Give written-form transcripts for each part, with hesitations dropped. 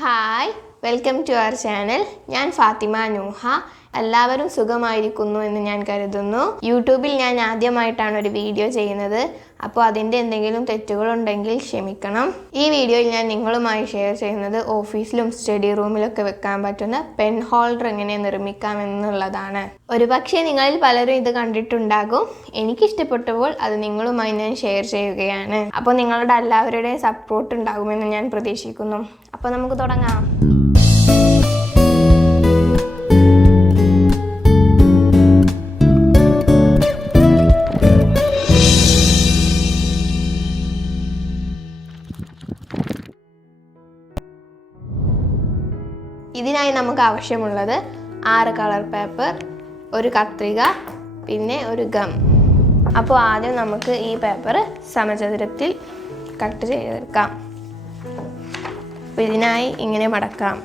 Hi, welcome to our channel. ഞാൻ ഫാത്തിമ നൂഹ. എല്ലാവരും സുഖമായിരിക്കുന്നു എന്ന് ഞാൻ കരുതുന്നു. യൂട്യൂബിൽ ഞാൻ ആദ്യമായിട്ടാണ് ഒരു വീഡിയോ ചെയ്യുന്നത്. അപ്പോൾ അതിൻ്റെ എന്തെങ്കിലും തെറ്റുകളുണ്ടെങ്കിൽ ക്ഷമിക്കണം. ഈ വീഡിയോയിൽ ഞാൻ നിങ്ങളുമായി ഷെയർ ചെയ്യുന്നത് ഓഫീസിലും സ്റ്റഡി റൂമിലൊക്കെ വെക്കാൻ പറ്റുന്ന പെൻ ഹോൾഡർ എങ്ങനെ നിർമ്മിക്കാമെന്നുള്ളതാണ്. ഒരുപക്ഷെ നിങ്ങളിൽ പലരും ഇത് കണ്ടിട്ടുണ്ടാകും. എനിക്കിഷ്ടപ്പെട്ടപ്പോൾ അത് നിങ്ങളുമായി ഞാൻ ഷെയർ ചെയ്യുകയാണ്. അപ്പോൾ നിങ്ങളുടെ എല്ലാവരുടെയും സപ്പോർട്ട് ഉണ്ടാകുമെന്ന് ഞാൻ പ്രതീക്ഷിക്കുന്നു. അപ്പോൾ നമുക്ക് തുടങ്ങാം. ഇതിനായി നമുക്ക് ആവശ്യമുള്ളത് 6 കളർ പേപ്പർ, ഒരു കത്രിക, പിന്നെ ഒരു ഗം. അപ്പോൾ ആദ്യം നമുക്ക് ഈ പേപ്പർ സമചതുരത്തിൽ കട്ട് ചെയ്തെടുക്കാം. അപ്പോൾ ഇതിനായി ഇങ്ങനെ മടക്കാം.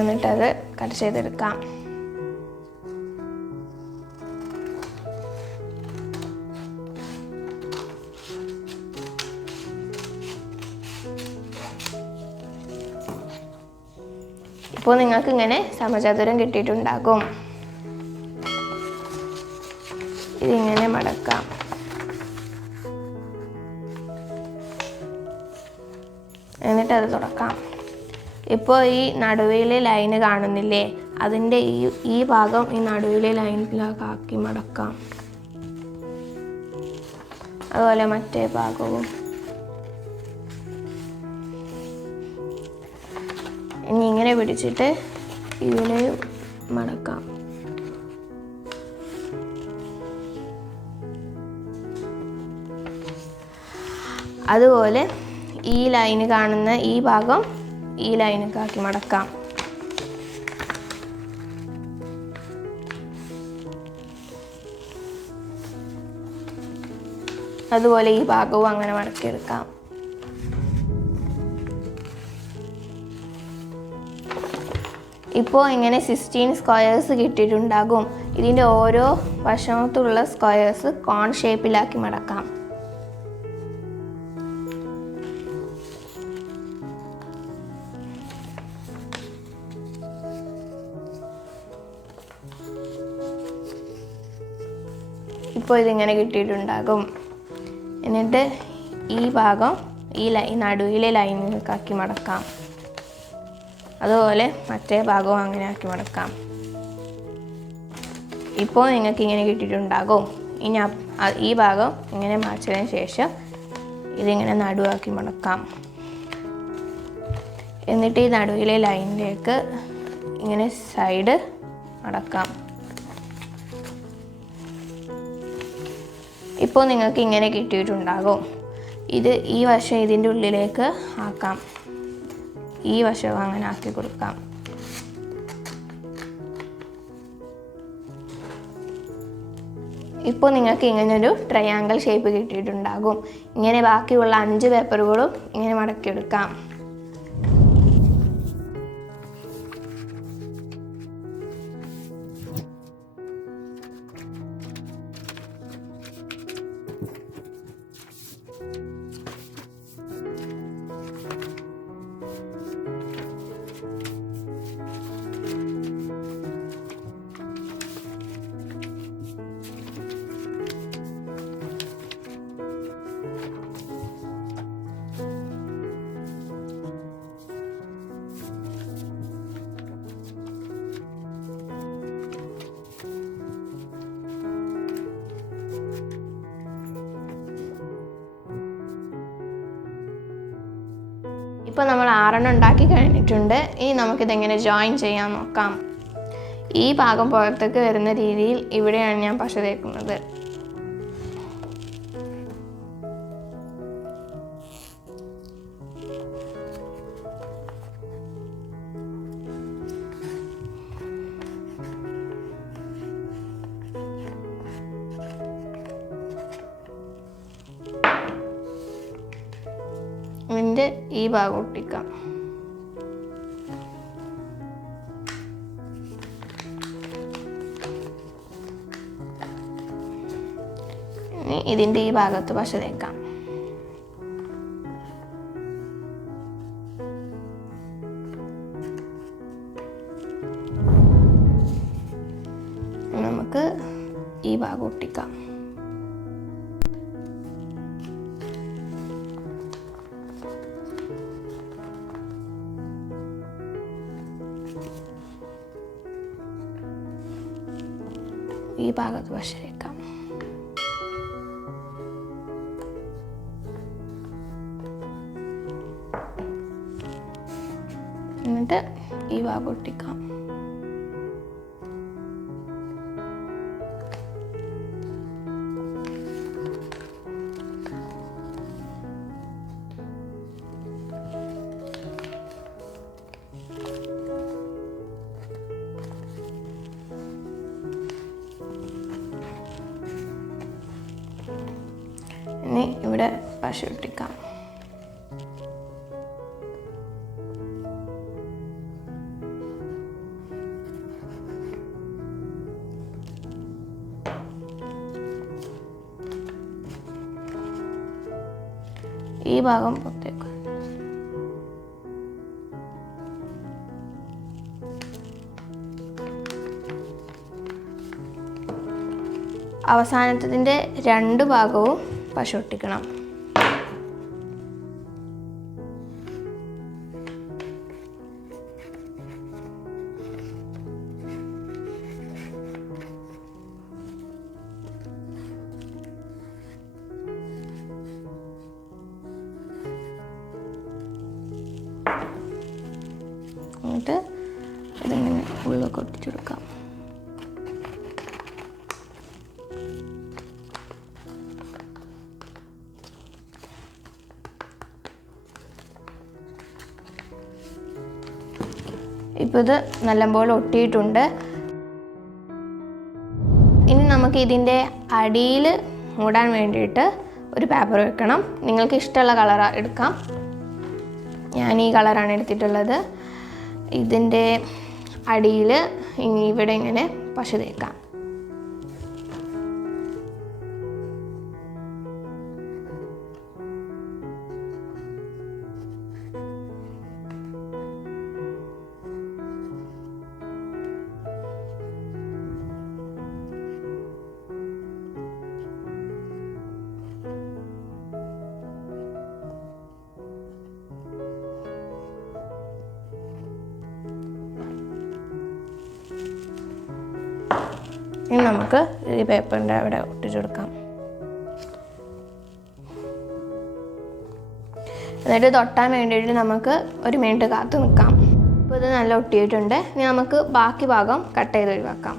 എന്നിട്ടത് കട്ട് ചെയ്തെടുക്കാം. ഇപ്പോൾ നിങ്ങൾക്ക് ഇങ്ങനെ സമചതുരം കിട്ടിയിട്ടുണ്ടാകും. ഇതിങ്ങനെ മടക്കാം. എന്നിട്ട് അത് തുറക്കാം. ഇപ്പോൾ ഈ നടുവിലെ ലൈന് കാണുന്നില്ലേ, അതിൻ്റെ ഈ ഭാഗം ഈ നടുവിലെ ലൈനിലാക്കി മടക്കാം. അതുപോലെ മറ്റേ ഭാഗവും. ഇനി ഇങ്ങനെ പിടിച്ചിട്ട് ഇതിനെ മടക്കാം. അതുപോലെ ഈ ലൈന് കാണുന്ന ഈ ഭാഗം ഈ ലൈനിലേക്കാക്കി മടക്കാം. അതുപോലെ ഈ ഭാഗവും അങ്ങനെ മടക്കിയെടുക്കാം. ഇപ്പോൾ ഇങ്ങനെ 16 സ്ക്വയേഴ്സ് കിട്ടിയിട്ടുണ്ടാകും. ഇതിൻ്റെ ഓരോ വശത്തുള്ള സ്ക്വയേഴ്സ് കോൺ ഷേപ്പിലാക്കി മടക്കാം. ഇപ്പോൾ ഇതിങ്ങനെ കിട്ടിയിട്ടുണ്ടാകും. എന്നിട്ട് ഈ ഭാഗം ഈ നടുവിലെ ലൈനിലേക്കാക്കി മടക്കാം. അതുപോലെ മറ്റേ ഭാഗവും അങ്ങനെ ആക്കി മടക്കാം. ഇപ്പോൾ നിങ്ങൾക്ക് ഇങ്ങനെ കിട്ടിയിട്ടുണ്ടാകും. ഇനി ഈ ഭാഗം ഇങ്ങനെ മടച്ചതിന് ശേഷം ഇതിങ്ങനെ നടുവാക്കി മടക്കാം. എന്നിട്ട് ഈ നടുവിലെ ലൈനിലേക്ക് ഇങ്ങനെ സൈഡ് മടക്കാം. ഇപ്പോൾ നിങ്ങൾക്ക് ഇങ്ങനെ കിട്ടിയിട്ടുണ്ടാകും. ഈ വശം ഇതിൻ്റെ ഉള്ളിലേക്ക് ആക്കാം. ഈ വശവും അങ്ങനെ ആക്കി കൊടുക്കാം. ഇപ്പോൾ നിങ്ങൾക്ക് ഇങ്ങനൊരു ട്രയാങ്കിൾ ഷേപ്പ് കിട്ടിയിട്ടുണ്ടാകും. ഇങ്ങനെ ബാക്കിയുള്ള 5 പേപ്പറുകളും ഇങ്ങനെ മടക്കിയെടുക്കാം. ഇപ്പോൾ നമ്മൾ 6 ഉണ്ടാക്കി കഴിഞ്ഞിട്ടുണ്ട്. ഇനി നമുക്കിതെങ്ങനെ ജോയിൻ ചെയ്യാൻ നോക്കാം. ഈ ഭാഗം പുറത്തേക്ക് വരുന്ന രീതിയിൽ ഇവിടെയാണ് ഞാൻ പശ തേക്കുന്നത്. ഇതിൻ്റെ ഈ ഭാഗം ഒട്ടിക്കാം. ഇതിൻ്റെ ഈ ഭാഗത്ത് പശ തേക്കാം. നമുക്ക് ഈ ഭാഗം ഒട്ടിക്കാം. ഈ ഭാഗത്ത് പശ തേക്കാം. എന്നിട്ട് ഈ ഭാഗം ഒട്ടിക്കാം. ഇനി ഇവിടെ പശ ഒട്ടിക്കാം. ഈ ഭാഗം പുറത്തേക്ക്. അവസാനത്തതിൻ്റെ 2 ഭാഗവും പശ ഒട്ടിക്കണം. എന്നിട്ട് ഇതിങ്ങനെ ഉള്ളൊക്കെ ഒട്ടിച്ചെടുക്കാം. ഇപ്പോൾ ഇത് നല്ലപോലെ ഒട്ടിയിട്ടുണ്ട്. ഇനി നമുക്ക് ഇതിൻ്റെ അടിയിൽ മൂടാൻ വേണ്ടിയിട്ട് ഒരു പേപ്പർ വെക്കണം. നിങ്ങൾക്ക് ഇഷ്ടമുള്ള കളർ എടുക്കാം. ഞാൻ ഈ കളറാണ് എടുത്തിട്ടുള്ളത്. ഇതിൻ്റെ അടിയിൽ ഇവിടെ ഇങ്ങനെ പശ തേക്കാം. ഇനി നമുക്ക് ഈ പേപ്പറിൻ്റെ അവിടെ ഒട്ടിച്ചു കൊടുക്കാം. എന്നിട്ട് തൊട്ടാൻ വേണ്ടിയിട്ട് നമുക്ക് 1 മിനിറ്റ് കാത്തു നിൽക്കാം. ഇപ്പോൾ ഇത് നല്ല ഒട്ടിയിട്ടുണ്ട്. ഇനി നമുക്ക് ബാക്കി ഭാഗം കട്ട് ചെയ്ത് ഒഴിവാക്കാം.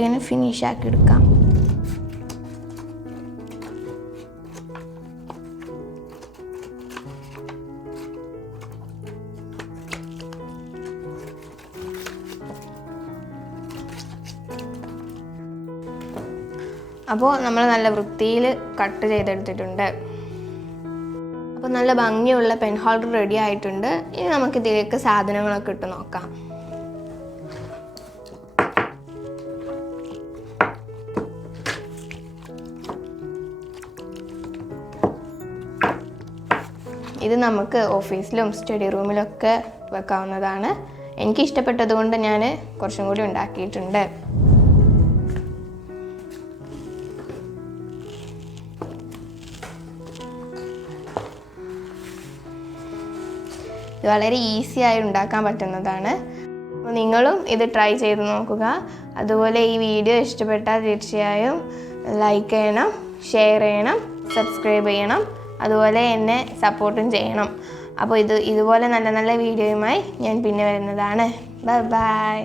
ഇങ്ങനെ ഫിനിഷ് ആക്കി എടുക്കാം. അപ്പോൾ നമ്മൾ നല്ല വൃത്തിയിൽ കട്ട് ചെയ്തെടുത്തിട്ടുണ്ട്. അപ്പോൾ നല്ല ഭംഗിയുള്ള പെൻ ഹോൾഡർ റെഡി ആയിട്ടുണ്ട്. ഇനി നമുക്കിതിലേക്ക് സാധനങ്ങളൊക്കെ ഇട്ട് നോക്കാം. ഇത് നമുക്ക് ഓഫീസിലും സ്റ്റഡി റൂമിലൊക്കെ വെക്കാവുന്നതാണ്. എനിക്ക് ഇഷ്ടപ്പെട്ടത് കൊണ്ട് ഞാൻ കുറച്ചും കൂടി ഉണ്ടാക്കിയിട്ടുണ്ട്. ഇത് വളരെ ഈസിയായി ഉണ്ടാക്കാൻ പറ്റുന്നതാണ്. അപ്പോൾ നിങ്ങളും ഇത് ട്രൈ ചെയ്ത് നോക്കുക. അതുപോലെ ഈ വീഡിയോ ഇഷ്ടപ്പെട്ടാൽ തീർച്ചയായും ലൈക്ക് ചെയ്യണം, ഷെയർ ചെയ്യണം, സബ്സ്ക്രൈബ് ചെയ്യണം. അതുപോലെ എന്നെ സപ്പോർട്ടും ചെയ്യണം. അപ്പോൾ ഇതുപോലെ നല്ല നല്ല വീഡിയോയുമായി ഞാൻ പിന്നെ വരുന്നതാണ്. Bye bye.